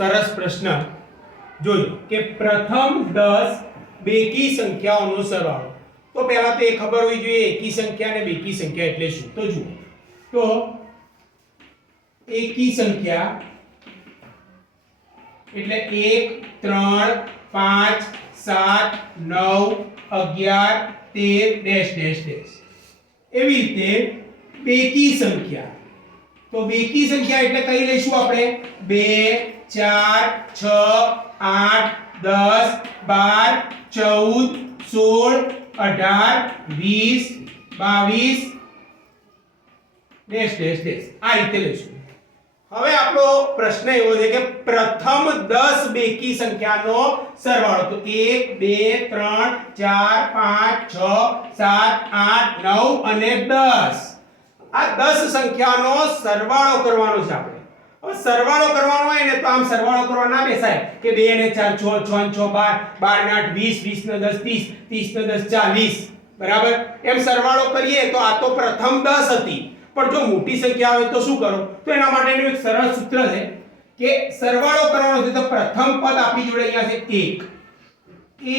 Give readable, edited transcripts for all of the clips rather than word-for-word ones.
સરસ પ્રશ્ન જોજો કે પ્રથમ 10 બેકી સંખ્યાઓનો સરવાળો. તો પહેલા તો એ ખબર હોવી જોઈએ એકી સંખ્યા અને બેકી સંખ્યા એટલે શું. તો જુઓ તો એકી સંખ્યા એટલે 1 3 5 7 9 11 13 ડેશ ડેશ ડેશ. એવી રીતે બેકી સંખ્યા, તો બેકી સંખ્યા એટલે કઈ લઈશું આપણે 2 4 6 8 10 12 14 18 20 22 ડેશ ડેશ ડેશ આ રીતે લઈશું. હવે આપણો પ્રશ્ન એવો છે કે પ્રથમ 10 બેકી સંખ્યાનો સરવાળો. તો 1 2 3 4 5 6 7 8 9 અને 10. આ 10 સંખ્યાનો સરવાળો કરવાનો છે આપણે. હવે સરવાળો કરવાનો હોય ને તો આમ સરવાળો કરવા ના બેસાય કે 2 ને 4 6 6 ને 6 12 12 ને 8 20 20 ને 10 30 30 ને 10 40 બરાબર. એમ સરવાળો કરીએ તો આ તો પ્રથમ 10 હતી. પણ જો મોટી સંખ્યા આવે તો શું કરો? તો એના માટેનું એક સરળ સૂત્ર છે કે સરવાળો કરવાનો છે તો પ્રથમ પદ આપણી જોડે અહીંયા છે 1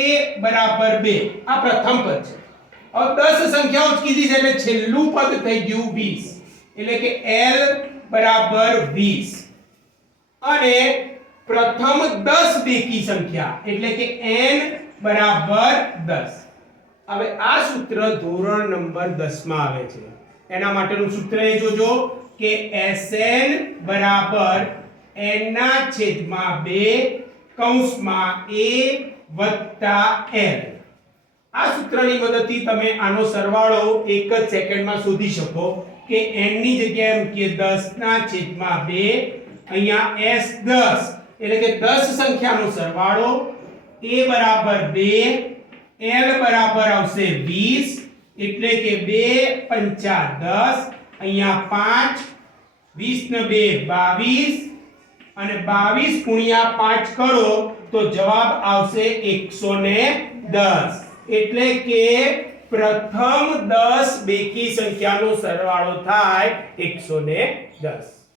a બરાબર 2. આ પ્રથમ પદ છે. હવે 10 સંખ્યાઓ જ કીધી છે એટલે છેલ્લું પદ થઈ ગયું 20 એટલે કે l બરાબર 20 અને પ્રથમ 10 બેકી સંખ્યા એટલે કે n બરાબર 10. હવે આ સૂત્ર ધોરણ નંબર 10 માં આવે છે. એના માટેનું સૂત્ર એ જોજો કે Sn બરાબર n ના છેદમાં 2 કૌંસમાં a વત્તા l. આ સૂત્રની મદદથી તમે આનો સરવાળો એક જ સેકન્ડમાં શોધી શકો કે n ની જગ્યાએ મૂકીએ 10 ના છેદમાં 2 અહીંયા s 10 એટલે કે 10 સંખ્યાનો સરવાળો a બરાબર 2 l બરાબર આવશે 20 એટલે કે 2 પંચા 10 અહીંયા 5 20 ને 2 22 અને 22 ગુણ્યા 5 કરો તો જવાબ આવશે 110. એટલે કે પ્રથમ 10 બેકી સંખ્યાનો સરવાળો થાય 110.